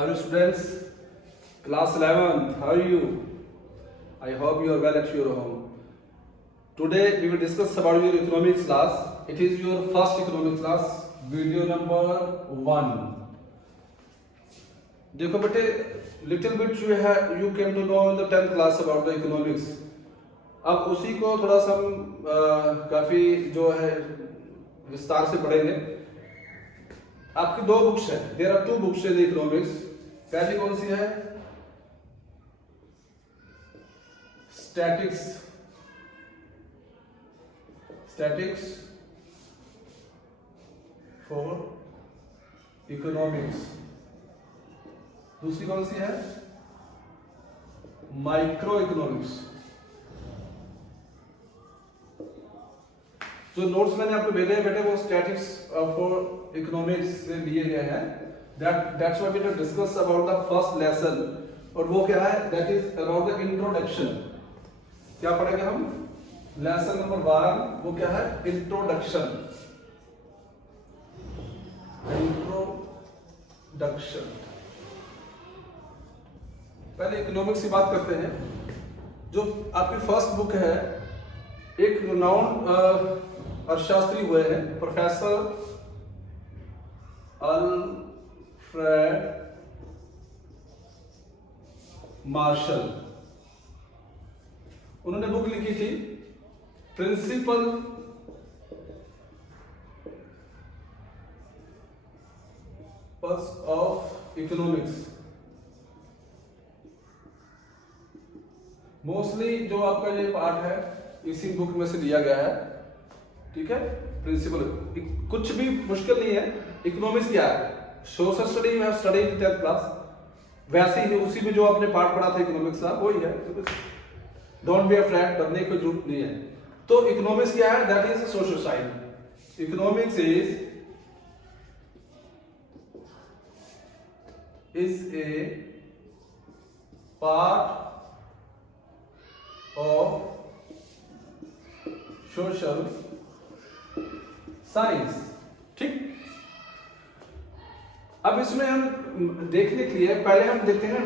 How are you students? Class 11, how are you? I hope you are well at your home. Today we will discuss about your economics class. It is your first economics class, video number 1. देखो बेटे, little bit you came to know in the 10th class about the economics. अब उसी को थोड़ा सा हम काफी जो है विस्तार से पढ़ेंगे. आपकी दो बुक्स हैं. There are 2 books in economics. पहली कौन सी है? Statics for economics. दूसरी कौन सी है? Micro economics. जो नोट्स मैंने आपको भेजे हैं बेटे वो स्टैटिक्स फॉर इकोनॉमिक्स से लिए गए हैं. That's why we will discuss about the first lesson. और वो क्या है? That is about the introduction. क्या पढ़ेंगे हम? लेसन नंबर 1 वो क्या है? इंट्रोडक्शन. पहले इकोनॉमिक्स की बात करते हैं. जो आपकी फर्स्ट बुक है, एक रिनाउंड अर्थशास्त्री हुए हैं प्रोफेसर अल्फ्रेड मार्शल. उन्होंने बुक लिखी थी प्रिंसिपल ऑफ इकोनॉमिक्स. मोस्टली जो आपका ये पार्ट है इसी बुक में से लिया गया है. ठीक है. प्रिंसिपल कुछ भी मुश्किल नहीं है. इकोनॉमिक्स क्या है? Social study you have studied in 10th class. वैसे ही उसी में जो आपने पार्ट पढ़ा था इकोनॉमिक्स का वही है. Don't be afraid. डरने की जरूरत नहीं है. तो इकोनॉमिक्स क्या है? That is social science. Economics is a part of social science. ठीक. अब इसमें हम देखने के लिए पहले हम देखते हैं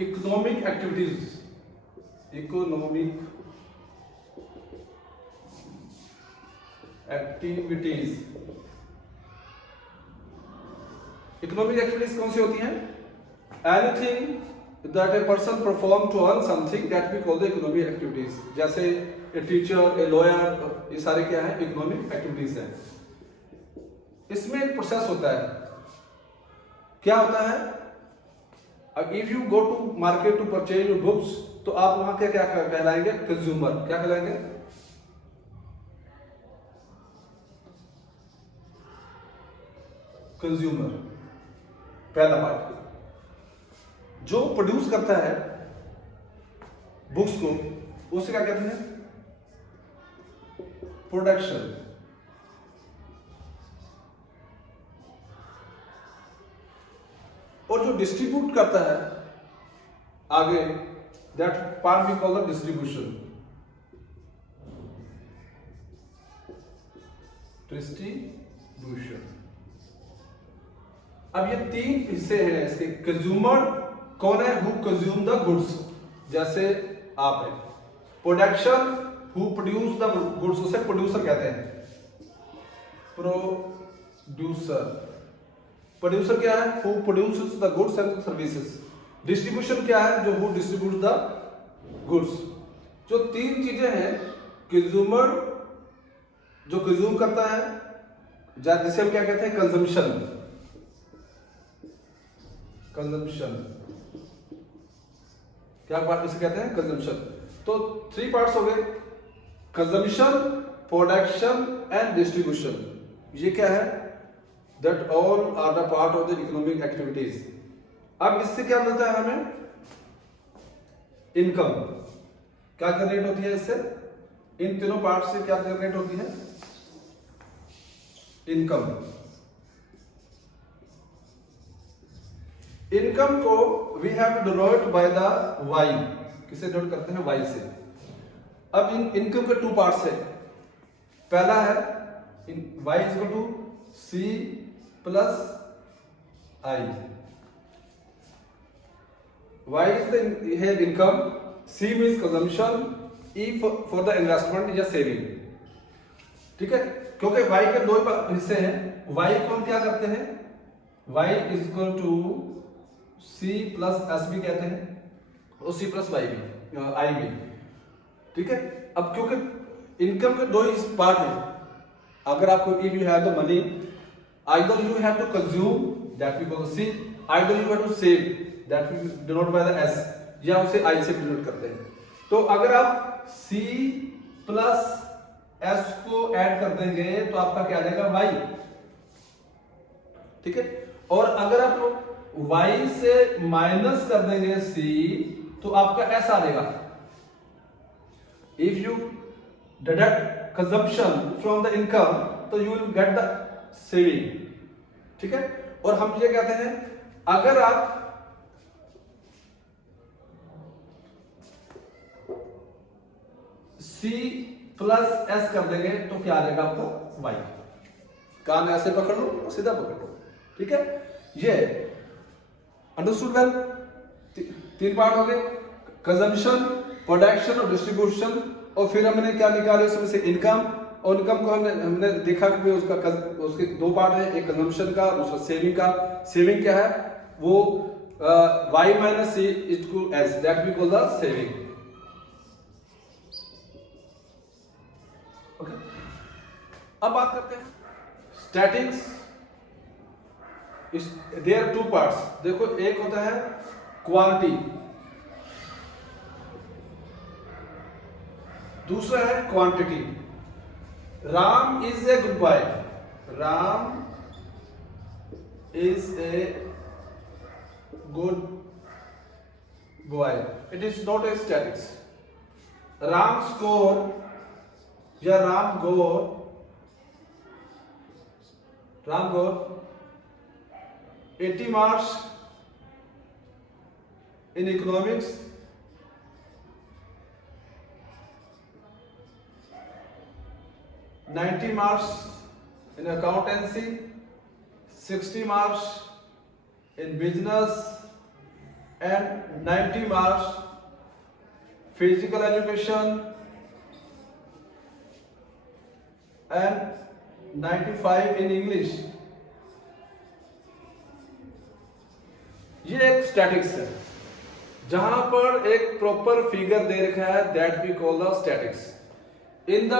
इकोनॉमिक एक्टिविटीज. इकोनॉमिक एक्टिविटीज कौन सी होती हैं? Anything that a person perform to earn something that we call the economic activities. जैसे ए टीचर, ए लॉयर, ये सारे क्या है? इकोनॉमिक एक्टिविटीज हैं. इसमें एक प्रोसेस होता है. क्या होता है? If you go to market to purchase your books, तो आप वहां क्या क्या कहलाएंगे? कंज्यूमर. क्या कहलाएंगे? कंज्यूमर. पहला पार्ट. जो प्रोड्यूस करता है बुक्स को उसे क्या कहते हैं? प्रोडक्शन. और जो डिस्ट्रीब्यूट करता है आगे, that part we call the distribution. अब ये 3 हिस्से हैं इसके. कंज्यूमर कौन है? Who consume the goods. जैसे आप है. Production who produce the goods, उसे प्रोड्यूसर कहते हैं. प्रोड्यूसर क्या है? Who produces the goods and services. Distribution क्या है? जो हु डिस्ट्रीब्यूट द गुड्स. जो 3 चीजें हैं, कंज्यूमर जो कंज्यूम करता है, जिसे हम क्या कहते हैं? कंजम्पशन. क्या बात इसे कहते हैं? कंजम्पशन. तो 3 पार्ट्स हो गए. Consumption, production and distribution. ये क्या है? That all are the part of the economic activities. अब इससे क्या मिलता है हमें? इनकम. क्या जनरेट होती है इससे? इन तीनों पार्ट से क्या जनरेट होती है? इनकम. इनकम को we have to denote by the Y. किसे डिनोट करते हैं? वाई से. अब इन इनकम के 2 पार्ट्स है. पहला है y is to c plus i. Y is the here income, C means consumption, E for the investment या saving. ठीक है, क्योंकि Y के दो हिस्से हैं, Y को हम क्या करते हैं, Y is equal to C plus S भी कहते हैं और C plus Y भी, I भी. ठीक है, अब क्योंकि इनकम के दो ही पार्ट हैं, अगर आपको if you have the money, either you have to consume that we call C, either you have to save that we denote by the S, या उसे I से डिनोट करते हैं. तो अगर आप C प्लस S को ऐड कर देंगे तो आपका क्या आ जाएगा Y. ठीक है, और अगर आप Y से माइनस कर देंगे C तो आपका S आ जाएगा. If you deduct consumption from the income तो you will get the saving. ठीक है, और हम ये कहते हैं अगर आप C प्लस S कर देंगे तो क्या आ जाएगा आपका Y. कान ऐसे पकड़ लो, सीधा पकड़ लो. ठीक है, ये अंडरस्टूड वेल. तीन पार्ट हो गए, कंजम्पशन, प्रोडक्शन और डिस्ट्रीब्यूशन. और फिर हमने क्या निकाले उसमें से इनकम, और इनकम को हमने देखा कि उसके दो पार्ट है, एक कंजम्पशन का, दूसरा सेविंग का. सेविंग क्या है, वो Y minus C equal S, that we call the saving. Okay, अब बात करते हैं statics. There are two parts. देखो, एक होता है क्वांटिटी, दूसरा है quantity. Ram is a good boy. Ram is a good boy. It is not a statics. Ram score या राम गोर 80 marks in economics, 90 marks in accountancy, 60 marks in business, and 90 marks physical education, and 95 in English. ये एक statics है जहां पर एक proper figure दे रखा है, that we call the statics. In the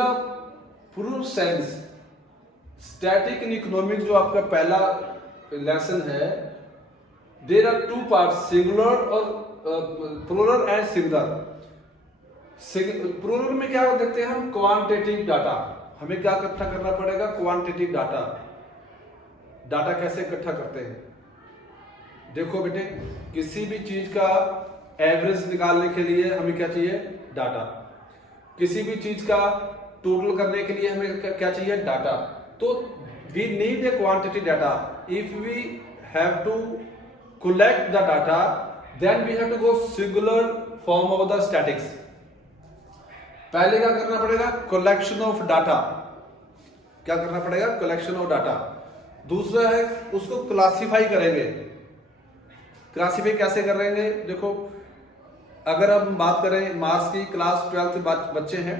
proof sense, static in economics जो आपका पहला लेसन है, there are two parts, singular और प्लूरल एंड सिंगुलर. प्लूरल में क्या देखते हैं हम, क्वांटिटेटिव डाटा. हमें क्या इकट्ठा करना पड़ेगा, क्वांटिटेटिव डाटा. डाटा कैसे इकट्ठा करते हैं, देखो बेटे, किसी भी चीज का एवरेज निकालने के लिए हमें क्या चाहिए, डाटा. किसी भी चीज का टोटल करने के लिए हमें क्या चाहिए, डाटा. तो we need a quantity data. If we have to collect the data, then we have to go singular form of the statics. पहले क्या करना पड़ेगा, कलेक्शन ऑफ डाटा. क्या करना पड़ेगा, कलेक्शन ऑफ डाटा. दूसरा है उसको क्लासिफाई करेंगे. क्लासिफाई कैसे करेंगे, देखो, अगर हम बात करें मार्क्स की, क्लास 12 के बच्चे हैं,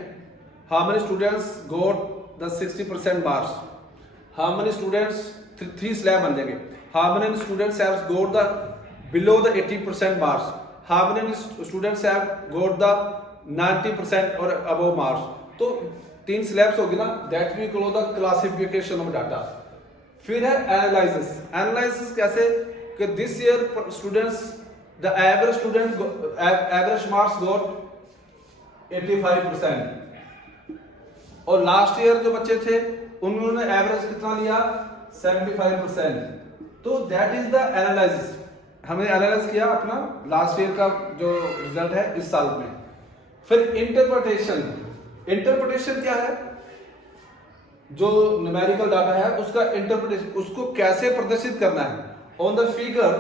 how many students got the 60% marks, how many students, 3 slab बन जाएंगे. How many students have got the below the 80% marks, how many students have got the 90% और अबव मार्क्स. तो 3 स्लैब्स होगी ना, that we call the classification of data. फिर है analysis. Analysis कैसे, कि this year students, the average student average marks got 85%, और last year जो बच्चे थे उन्होंने एवरेज कितना लिया, 75%. तो दैट इज द एनालिसिस. हमने एनालाइज किया अपना लास्ट ईयर का जो रिजल्ट है इस साल में. फिर इंटरप्रिटेशन. इंटरप्रिटेशन क्या है, जो न्यूमेरिकल डाटा है उसका इंटरप्रिटेशन, उसको कैसे प्रदर्शित करना है. On the figure,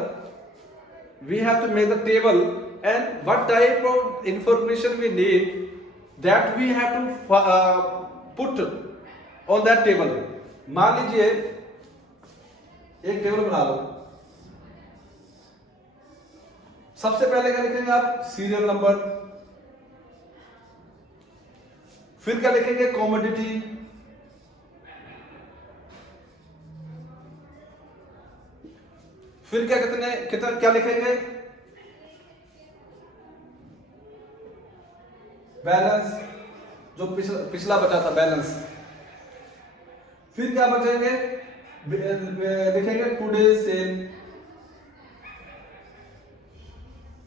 we have to make the table, and what type of information we need, that we have to put on that table. मान लीजिए एक टेबल बना लो, सबसे पहले क्या लिखेंगे आप? Serial number. फिर क्या लिखेंगे? कॉमोडिटी। फिर क्या लिखेंगे? बैलेंस, जो पिछला बचा था बैलेंस। फिर क्या बचेंगे? लिखेंगे टुडे सेल।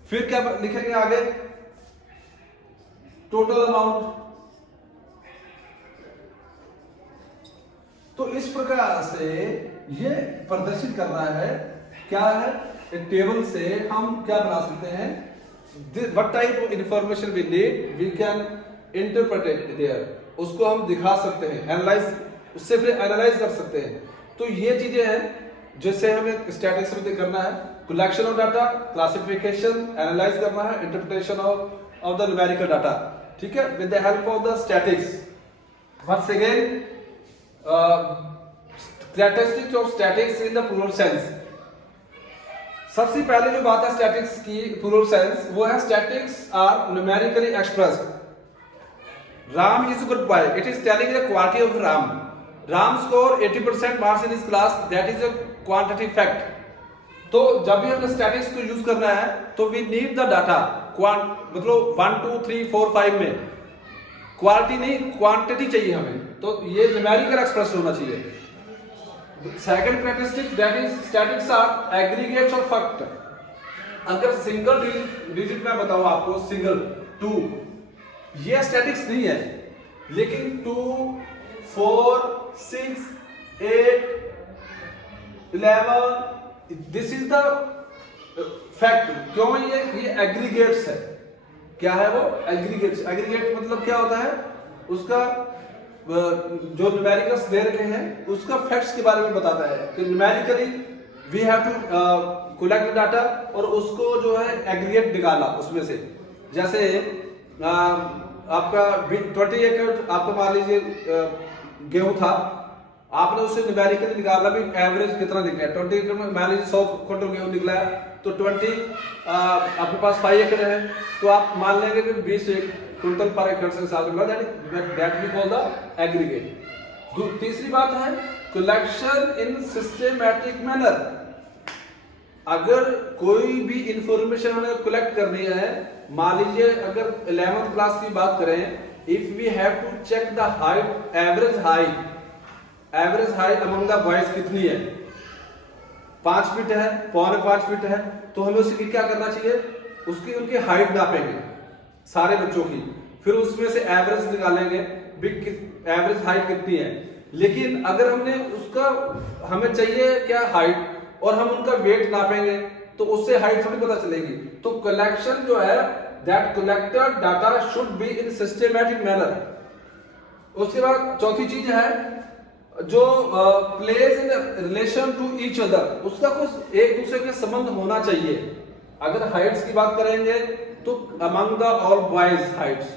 फिर क्या लिखेंगे आगे? Total amount. तो इस प्रकार से ये प्रदर्शित करना है, क्या है? एक टेबल से हम क्या बना सकते हैं? What type of information we need we can interpret it there, उसको हम दिखा सकते हैं, एनालाइज, उससे फिर एनालाइज कर सकते हैं। तो ये चीजें हैं जैसे हमें स्टैटिस्टिक्स में करना है। Collection of data, classification, analyse करना है, interpretation of the numerical data, ठीक है, with the help of the statics. Once again statistics of statics in the plural sense. सबसे पहले जो बात है स्टैटिक्स की प्लूरल सेंस, वो है statics are numerically expressed. Ram is good boy, it is telling the quality of Ram. Ram score 80% marks in his class, that is a quantity fact. तो जब भी हमें स्टैटिक्स को यूज करना है तो वी नीड द डाटा, मतलब 1 2 3 4 5 में क्वालिटी नहीं क्वांटिटी चाहिए हमें, तो ये न्यूमेरिकल एक्सप्रेस होना चाहिए। Second characteristic that is statics are aggregates of fact. अगर सिंगल डिजिट में बताऊं आपको, सिंगल 2, ये स्टैटिक्स नहीं है, लेकिन 2 4 6 8 11 दिस इज द फैक्ट। क्यों? ये एग्रीगेट्स है। क्या है वो? एग्रीगेट्स। एग्रीगेट मतलब क्या होता है? उसका जो न्यूमेरिकल्स दे रखे हैं उसका फैक्ट्स के बारे में बताता है कि numerically we have to collect data और उसको जो है एग्रीगेट निकाला उसमें से। जैसे आपका 20 एकड़ आपको मान लीजिए गेहूं था, आपने उससे न्यूमेरिकली निकाला भी एवरेज कितना निकला है। 20 एकड़ में मान लीजिए 100 क्विंटल गेहूं निकला है, तो 20 आपके पास 5 एकड़ है, तो आप मान लेंगे कि 20 क्विंटल पर एकड़ से हिसाब मिला, that we call the aggregate. तीसरी बात है कलेक्शन इन सिस्टमैटिक मैनर। अगर कोई भी इंफॉर्मेशन हमें कलेक्ट करनी है, मान लीजिए अगर 11th क्लास की बात करें, if we have to check the height, average height among the boys कितनी है, 5 फीट है, 4.5 फीट है, तो हमें उसकी क्या करना चाहिए? उसकी उनकी हाइट नापेंगे सारे बच्चों की, फिर उसमें से एवरेज निकालेंगे एवरेज हाइट कितनी है। लेकिन अगर हमने उसका हमें चाहिए क्या हाइट, और हम उनका वेट नापेंगे तो उससे हाइट थोड़ी पता चलेगी। तो कलेक्शन जो है that collected data should be in systematic manner. उसके बाद चौथी चीज है जो place in relation to each other, उसका कुछ एक दूसरे के संबंध होना चाहिए। अगर हाइट्स की बात करेंगे तो among the all boys heights,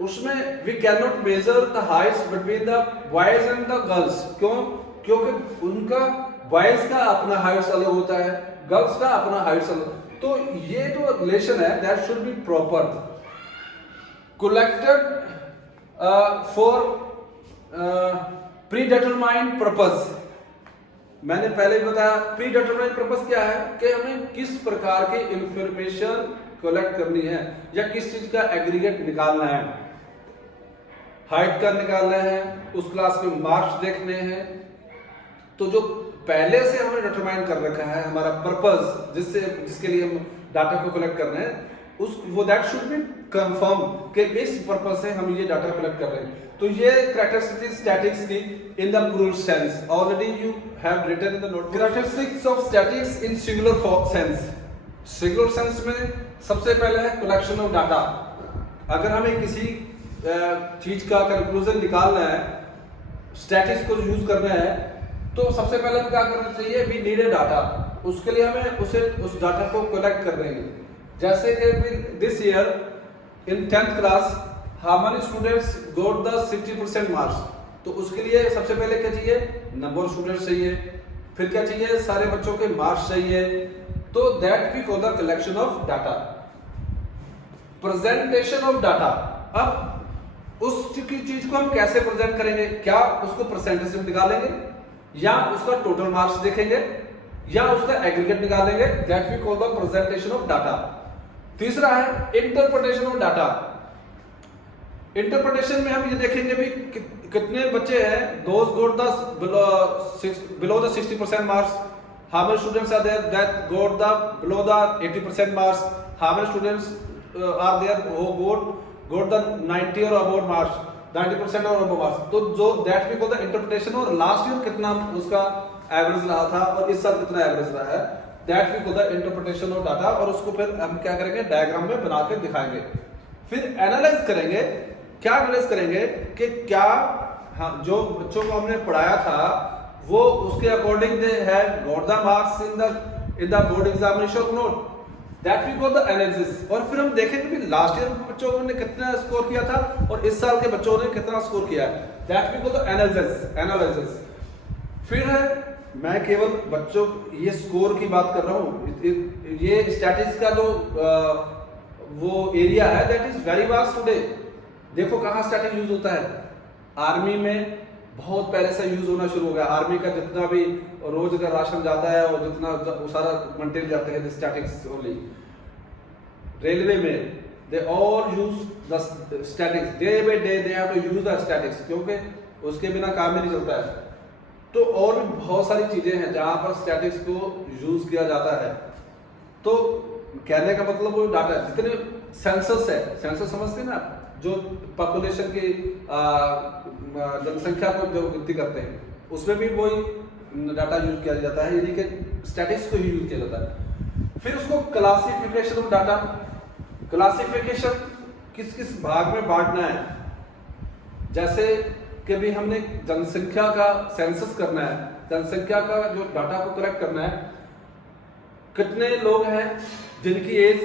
उसमें we can not measure the heights between the boys and the girls. क्यों? क्योंकि उनका बॉयज का अपना हाइट्स अलग होता है, गर्ल्स का अपना हाइट्स अलग। तो ये जो रिलेशन है that should be proper. Collected for pre determined purpose. मैंने पहले बताया प्री डिटरमाइंड पर्पस क्या है कि हमें किस प्रकार की इंफॉर्मेशन कलेक्ट करनी है या किस चीज का एग्रीगेट निकालना है। हाइट का निकालना है, उस क्लास में मार्क्स देखने हैं। तो जो पहले से हमने डिटरमाइन कर रखा है हमारा पर्पस, जिसके लिए हम डाटा को कलेक्ट कर रहे हैं, वो दैट शुड बी कंफर्म कि इस पर्पस से हम ये डाटा कलेक्ट कर रहे हैं। तो ये कैरेक्टरिस्टिक्स स्टैटिक्स की in the plural sense already you have written in the note. Characteristics of statics in singular sense. Singular sense में सबसे पहले है कलेक्शन ऑफ डाटा। अगर हमें किसी चीज का कंक्लूजन निकालना है, स्टैटिक्स को यूज करना है, तो सबसे पहले क्या करना चाहिए? We need a data. उसके लिए हमें उस डाटा को कलेक्ट कर रहे हैं। जैसे कि this year in 10th class how many students got the 60% marks. तो उसके लिए सबसे पहले क्या चाहिए? नंबर ऑफ स्टूडेंट्स चाहिए। फिर क्या चाहिए? सारे बच्चों के मार्क्स चाहिए। तो that we call the collection of data. Presentation of data, अब उस चीज को हम कैसे प्रेजेंट करेंगे? क्या उसको परसेंटेज में निकालेंगे, या उसका टोटल मार्क्स देखेंगे, या उसका एग्रीगेट निकालेंगे? That we call the presentation of data. तीसरा है इंटरप्रिटेशन ऑफ डाटा। इंटरप्रिटेशन में हम ये देखेंगे भी कितने बच्चे हैं, those got the below the 60% marks, how many students are there that got the below the 80% marks, how many students are there who got the 90 और अबव मार्क्स, 90% और अबव मार्क्स। तो जो that we call the interpretation, और last year कितना उसका average रहा था और इस साल कितना एवरेज रहा है, that we call the interpretation of data. और उसको फिर हम क्या करेंगे, डायग्राम में बना के दिखाएंगे। फिर एनालाइज करेंगे, क्या एनालाइज करेंगे कि क्या जो बच्चों को हमने पढ़ाया था वो उसके according they have got the marks in the board examination और not, that we call the analysis. और फिर हम देखेंगे कि लास्ट ईयर के बच्चों ने कितना स्कोर किया था और इस साल के बच्चों ने कितना स्कोर किया है, that we call the analysis. फिर है, मैं केवल बच्चों ये स्कोर की बात कर रहा हूँ, ये स्टैटिस्टिक्स का जो वो एरिया है that is very vast today. देखो कहाँ स्टैटिक यूज होता है, आर्मी में बहुत पहले से यूज होना शुरू हो गया। आर्मी का जितना भी रोज का राशन जाता है और जितना सारा मटेरियल जाता है स्टैटिक्स ओनली। रेलवे में they all use the statics, day by day they have to use the statics, क्योंकि उसके बिना काम ही नहीं चलता है। तो और भी बहुत सारी चीजें हैं जहां पर स्टैटिक्स को यूज किया जाता है। तो कहने का मतलब वो डाटा, जितने सेंसस है, सेंसस समझते हैं ना, जो पॉपुलेशन की जनसंख्या को जो गिनती करते हैं, उसमें भी वही डाटा यूज किया जाता है, यानी कि स्टैटिक्स को ही यूज किया जाता है। फिर उसको क्लासिफिकेशन ऑफ डाटा, क्लासिफिकेशन किस किस भाग में बांटना है। जैसे कि भी हमने जनसंख्या का सेंसस करना है, जनसंख्या का जो डाटा को कलेक्ट करना है, कितने लोग हैं जिनकी एज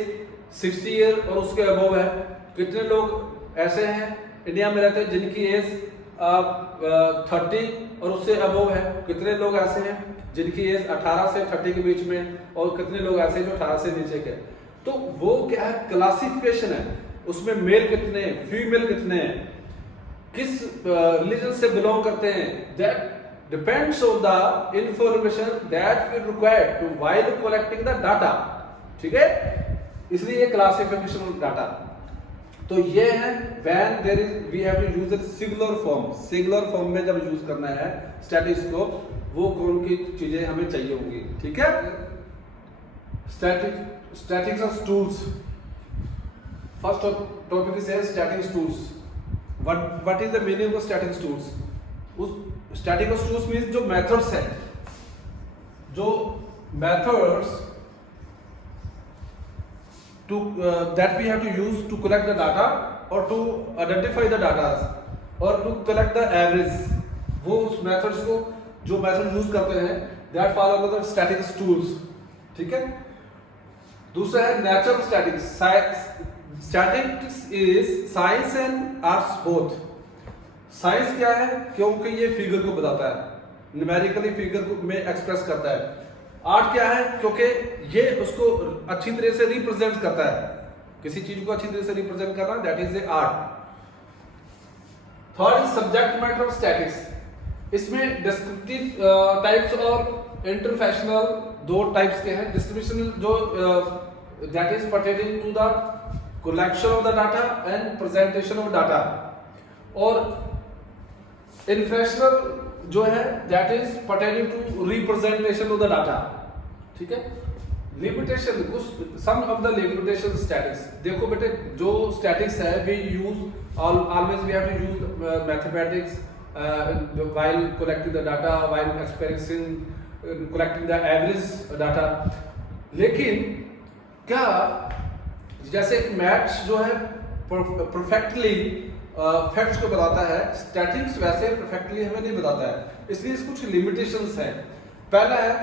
60 ईयर और उसके अबव है, कितने लोग ऐसे हैं इंडिया में रहते हैं जिनकी एज 30 और उससे अबव है, कितने लोग ऐसे हैं जिनकी एज 18 से 30 के बीच में, और कितने लोग ऐसे हैं जो 18 से नीचे के। तो वो क्या है, क्लासिफिकेशन है, उसमें मेल कितने हैं, फीमेल कितने हैं, किस रिलीजन से बिलोंग करते हैं, that depends on the information that we require to while collecting the data. ठीक है, इसलिए ये क्लासिफिकेशन ऑफ डाटा। तो ये है when there is we have to use the singular form. Singular form में जब यूज करना है स्टैटिक्स को, वो कौन की चीजें हमें चाहिए होंगी। ठीक है, statics of tools. First topic is statics tools. What is the meaning of statics tools? उस statics tools means जो methods है, जो methods to that we have to use to collect the data or to identify the data or to collect the average, वो उस methods को जो method use करते हैं that fall under the statics tools। ठीक है, दूसरा है natural statics। Statistics is science and arts both। Science क्या है, क्योंकि ये फिगर को बताता है, न्यूमेरिकली फिगर को में एक्सप्रेस करता है। आर्ट क्या है, क्योंकि ये उसको अच्छी तरह से रिप्रेजेंट करता है, किसी चीज को अच्छी तरह से रिप्रेजेंट करना, that is a art. Third is subject matter of statics. इसमें डिस्क्रिप्टिव टाइप्स और इंटरफेशनल दो टाइप्स के हैं। डिस्क्रिप्शन जो that is pertaining to the collection of the data and presentation of data, और inferential जो है that is pertaining to representation of the data। ठीक है, limitation, कुछ some of the limitation statics। देखो बेटे, जो statics है we use always we have to use mathematics while collecting the data, while experiencing collecting the average data। लेकिन क्या जैसे एक मैथ्स जो है परफेक्टली फैक्ट्स को बताता है, स्टैटिक्स वैसे परफेक्टली हमें नहीं बताता है, इसलिए कुछ लिमिटेशंस हैं। पहला है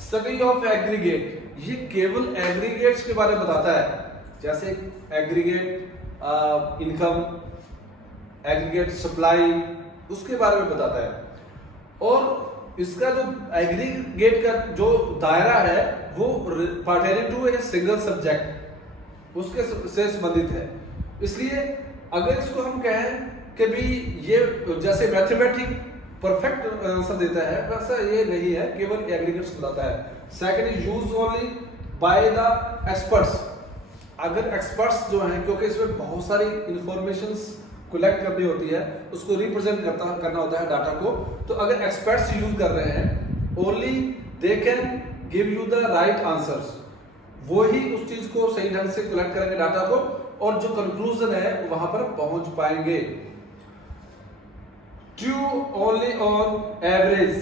स्टडी ऑफ एग्रीगेट, ये केवल एग्रीगेट्स के बारे में बताता है, जैसे एग्रीगेट इनकम, एग्रीगेट सप्लाई, उसके बारे में बताता है। और इसका जो एग्रीगेट का जो दायरा है वो pertaining to a single subject उसके से संबंधित है। इसलिए अगर इसको हम कहें कि भी ये जैसे मैथमेटिक परफेक्ट आंसर देता है वैसा ये नहीं है, केवल एग्रीगेट्स बताता है। Second is use only by the experts. अगर एक्सपर्ट्स जो हैं, क्योंकि इसमें बहुत सारी इंफॉर्मेशंस कलेक्ट करनी होती है, उसको रिप्रेजेंट करना होता है डाटा को, तो अगर एक्सपर्ट्स यूज कर रहे हैं only they can give you the right answers, वो ही उस चीज को सही ढंग से कलेक्ट करेंगे डाटा को और जो कंक्लूजन है वहां पर पहुंच पाएंगे। True only on average.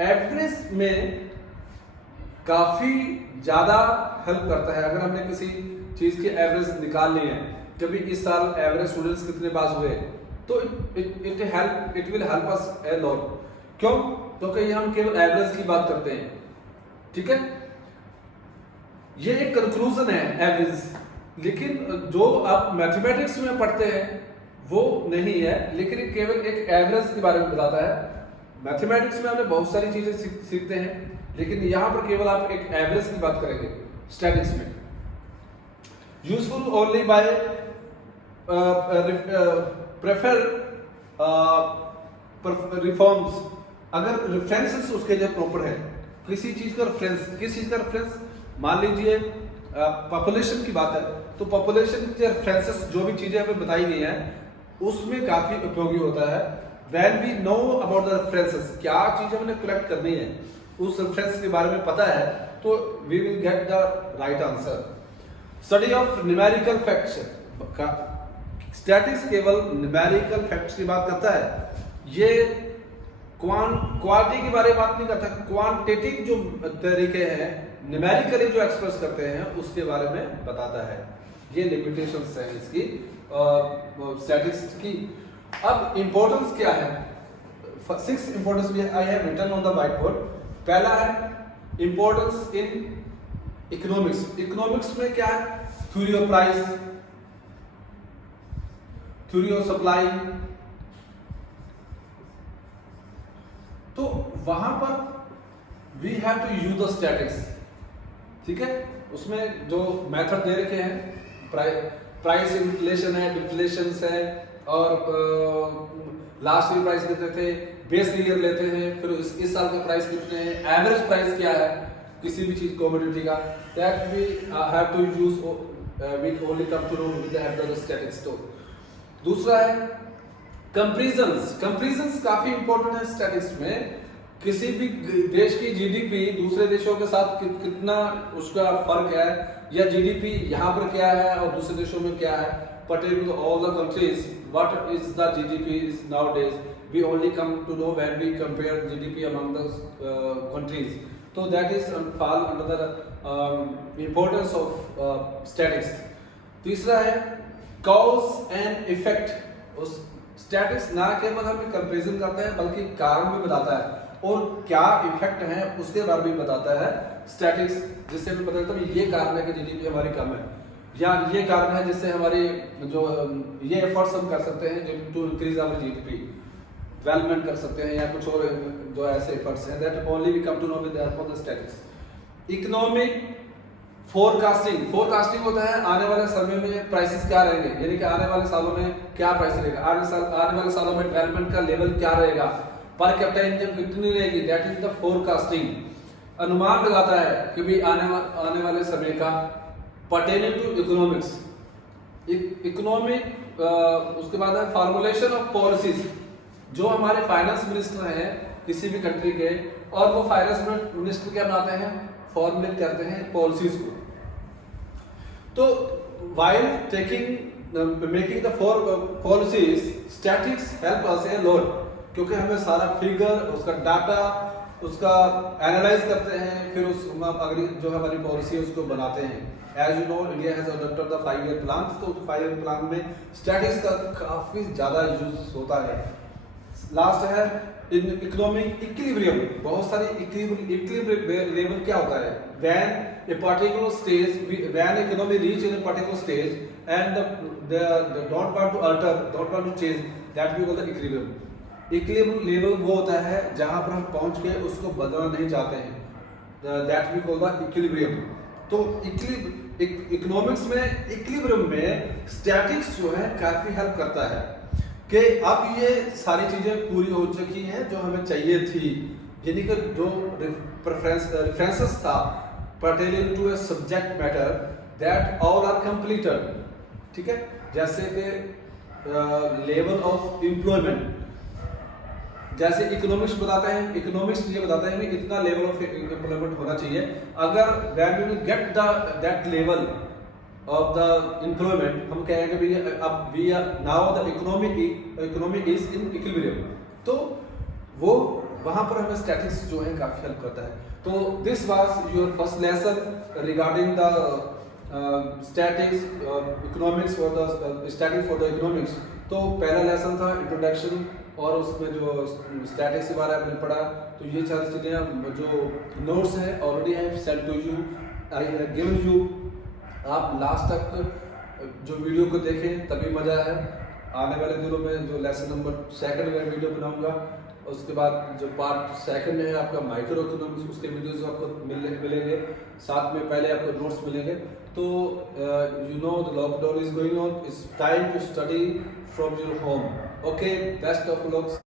Average में काफी ज्यादा हेल्प करता है। अगर हमने किसी चीज की एवरेज निकालनी है, कभी इस साल एवरेज स्टूडेंट्स कितने पास हुए, तो it will help us a lot. क्यों? क्योंकि ये हम केवल एवरेज की बात करते हैं, ठीक है। ये एक कंक्लूजन है एवरेज, लेकिन जो आप मैथमेटिक्स में पढ़ते हैं वो नहीं है, लेकिन केवल एक एवरेज के बारे में बताता है। मैथमेटिक्स में हमने बहुत सारी चीजें सीखते हैं, लेकिन यहां पर केवल आप एक एवरेज की बात करेंगे स्टैटिक्स में। Useful only by prefer reforms. अगर रेफरेंसेस उसके जो प्रॉपर है, किसी चीज का रेफरेंस, किस चीज का रेफरेंस, मान लीजिए पॉपुलेशन की बात है, तो पॉपुलेशन के रेफरेंसेस जो भी चीजें हमें बताई गई हैं उसमें काफी उपयोगी होता है। When we know about the references, क्या चीज हमने कलेक्ट करनी है, उस रेफरेंस के बारे में पता है, तो we will get the right answer. Study of numerical facts। Statics केवल न्यूमेरिकल फैक्ट्स की बात करता है, ये क्वालिटी के बारे में बात नहीं करता। क्वांटिटेटिव जो तरीके हैं न्यूमेरिकली जो एक्सप्रेस करते हैं उसके बारे में बताता है। ये लिमिटेशंस हैं इसकी स्टैटिक्स की। अब इंपॉर्टेंस क्या है? 6 इंपॉर्टेंस भी I have written on the whiteboard. पहला है इंपॉर्टेंस इन इकोनॉमिक्स। इकोनॉमिक्स में क्या है? Theory of price, theory of supply. तो वहां पर we have to use the statics, ठीक है। उसमें जो मेथड दे रखे हैं, प्राइस इन्फ्लेशन है, डिफ्लेशन है, और लास्ट ईयर प्राइस लेते थे, बेस ईयर लेते हैं, फिर इस साल का प्राइस कितने हैं, एवरेज प्राइस क्या है किसी भी चीज कमोडिटी का, that we have to use, we only come to know with the help of the statics. तो दूसरा है कंपैरिजंस। कंपैरिजंस काफी इंपॉर्टेंट है स्टैटिक्स में। किसी भी देश की जीडीपी दूसरे देशों के साथ कितना उसका फर्क है, या जीडीपी यहाँ पर क्या है और दूसरे देशों में क्या है, pertaining to all the countries, what is the GDP is nowadays, we only come to know when we compare GDP among the countries. So that is fall under the importance of statistics. तीसरा है cause and effect. उस statics ना केवल हमें comparison करता है बल्कि कारण भी बताता है, और क्या इफेक्ट है उसके बारे में बताता है स्टैटिक्स, जिससे हमें पता चलता है ये कारण है कि जीडीपी हमारी कम है, या ये कारण है जिससे हमारी जो ये एफर्ट्स हम कर सकते हैं to increase our GDP, development कर सकते हैं, या कुछ और जो ऐसे एफर्ट्स हैं, that only we come to know with the help of the statics. Economic forecasting. Forecasting होता है आने वाले समय में प्राइसेस क्या रहेंगे, यानी कि आने वाले सालों में क्या प्राइस रहेगा, आने वाले सालों में डेवलपमेंट का लेवल क्या रहेगा, पर कैपिटा इनकम कितनी रहेगी, दैट इज द फोरकास्टिंग। अनुमान लगाता है कि भी आने वाले समय का पर्टेनिंग टू इकोनॉमिक्स। इकोनॉमिक उसके बाद है फॉर्मुलेशन ऑफ पॉलिसीज। जो हमारे फाइनेंस मिनिस्टर हैं किसी भी कंट्री के, और वो फाइनेंस मिनिस्टर क्या बनाते हैं, फॉर्मुलेट करते हैं पॉलिसीज को। तो while making the policies, statics help us a lot, क्योंकि हमें सारा फिगर, उसका डाटा, उसका एनालाइज करते हैं, फिर उस अगली जो हमारी पॉलिसी है उसको बनाते हैं। As you know, India has adopted the 5 year plan, तो 5 ईयर प्लान में स्टैटिक्स का काफी ज्यादा यूज होता है। लास्ट है इकोनॉमिक इक्विलिब्रियम। बहुत सारी इक्विलिब्रियम लेवल क्या होता है, when a particular stage, when economy reach in a particular stage and they don't want to alter, don't want to change, that we call the equilibrium. Equilibrium level वो होता है जहां पर हम पहुंच के उसको बदलना नहीं चाहते हैं, that we call the equilibrium. तो इकोनॉमिक्स में इक्विलिब्रियम में स्टैटिक्स जो है काफी हेल्प करता है कि अब ये सारी चीजें पूरी हो चुकी हैं जो हमें चाहिए थी, यानी कि जो रेफरेंसेस था pertaining to a subject matter that all are completed, ठीक है। जैसे कि लेवल ऑफ एम्प्लॉयमेंट, जैसे इकोनॉमिक्स बताता है, इकोनॉमिक्स ये बताता है कि इतना लेवल ऑफ एम्प्लॉयमेंट होना चाहिए। अगर when we get that level of the employment, हम कहेंगे भी अब we are now the economy is in equilibrium, तो वो वहां पर हमें स्टैटिक्स जो है काफी हेल्प करता है। तो this was your first lesson regarding the statics economics for the static for the economics. तो पहला लेसन था इंट्रोडक्शन, और उसमें जो स्टैटिक्स के बारे में हमने पढ़ा। तो ये सारी चीजें जो नोट्स हैं already I have send to you, I have given you. आप लास्ट तक जो वीडियो को देखें तभी मजा है। आने वाले दिनों में जो लेसन नंबर 2 में वीडियो बनाऊंगा, उसके बाद जो पार्ट 2 में है आपका माइक्रो इकोनॉमिक्स, उसके वीडियोस आपको मिलेंगे, साथ में पहले आपको नोट्स मिलेंगे। तो you know the lockdown is going on, it's time to study from your home. Okay, best of luck.